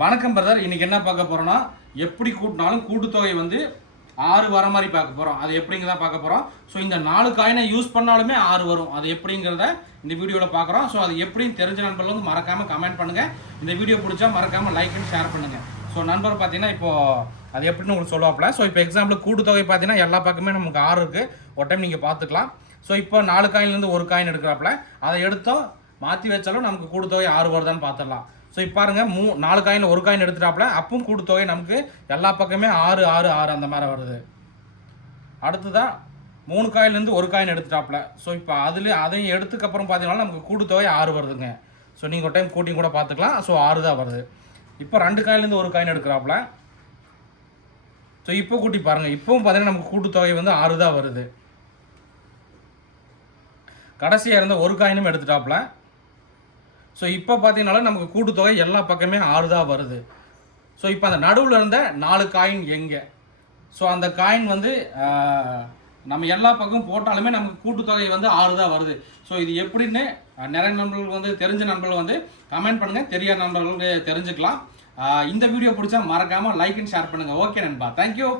வணக்கம் பிரதர் இன்னைக்கு என்ன பார்க்க போறோம்னா எப்படி கூட்டினாலும் கூட்டுத்தொகை வந்து ஆறு வர மாதிரி பார்க்க போறோம். அது எப்படிங்கிறத பார்க்க போறோம்? ஸோ இந்த நாலு காயினை யூஸ் பண்ணாலுமே ஆறு வரும். அது எப்படிங்கிறத இந்த வீடியோவில் பார்க்குறோம். ஸோ அது எப்படின்னு தெரிஞ்ச நண்பர்கள் வந்து மறக்காம கமெண்ட் பண்ணுங்க. இந்த வீடியோ பிடிச்சா மறக்காம லைக் அண்ட் ஷேர் பண்ணுங்க. ஸோ நண்பர் பார்த்தீங்கன்னா இப்போ அது எப்படின்னு உங்களுக்கு சொல்லுவாப்பில். ஸோ இப்போ எக்ஸாம்பிள் கூட்டுத்தொகை பார்த்தீங்கன்னா எல்லா பக்கமே நமக்கு ஆறு இருக்கு. ஒரு டைம் நீங்கள் பார்த்துக்கலாம். ஸோ இப்போ நாலு காயின்லேருந்து ஒரு காயின் எடுக்கிறாப்புல. அதை எடுத்தோம். மாற்றி வச்சாலும் நமக்கு கூடுத்தொகை ஆறு வருதான்னு பார்த்துடலாம் ஸோ இப்போ பாருங்கள் மூ நாலு காயின் ஒரு காயின் எடுத்துட்டாப்புல அப்பவும் கூட்டுத்தொகை நமக்கு எல்லா பக்கமே ஆறு ஆறு ஆறு அந்த மாதிரி வருது. அடுத்ததான் மூணு காயிலேருந்து ஒரு காயின் எடுத்துட்டாப்புல ஸோ இப்போ அதில் அதையும் எடுத்துக்கப்புறம் பார்த்தீங்கன்னா நமக்கு கூட்டுத்தொகை ஆறு வருதுங்க. ஸோ நீங்கள் ஒரு டைம் கூட்டியும் கூட பார்த்துக்கலாம் ஸோ ஆறு தான் வருது. இப்போ ரெண்டு காயிலேருந்து ஒரு காயின் எடுக்கிறாப்புல ஸோ இப்போ கூட்டி பாருங்கள் இப்போவும் பார்த்தீங்கன்னா நமக்கு கூட்டுத்தொகை வந்து ஆறு தான் வருது. கடைசியாக இருந்த ஒரு காயினும் எடுத்துட்டாப்புல ஸோ இப்போ பார்த்தீங்கனாலும் நமக்கு கூட்டுத்தொகை எல்லா பக்கமே ஆறு தான் வருது. ஸோ இப்போ அந்த நடுவில் இருந்த நாலு காயின் எங்கே? ஸோ அந்த காயின் வந்து நம்ம எல்லா பக்கமும் போட்டாலுமே நமக்கு கூட்டுத்தொகை வந்து ஆறு தான் வருது. ஸோ இது எப்படின்னு நிறைய நண்பர்களுக்கு வந்து தெரிஞ்ச நண்பர்கள் வந்து கமெண்ட் பண்ணுங்கள் தெரியாத நண்பர்களுக்கு தெரிஞ்சுக்கலாம். இந்த வீடியோ பிடிச்சா மறக்காமல் லைக் அண்ட் ஷேர் பண்ணுங்கள் ஓகே நண்பா. Thank you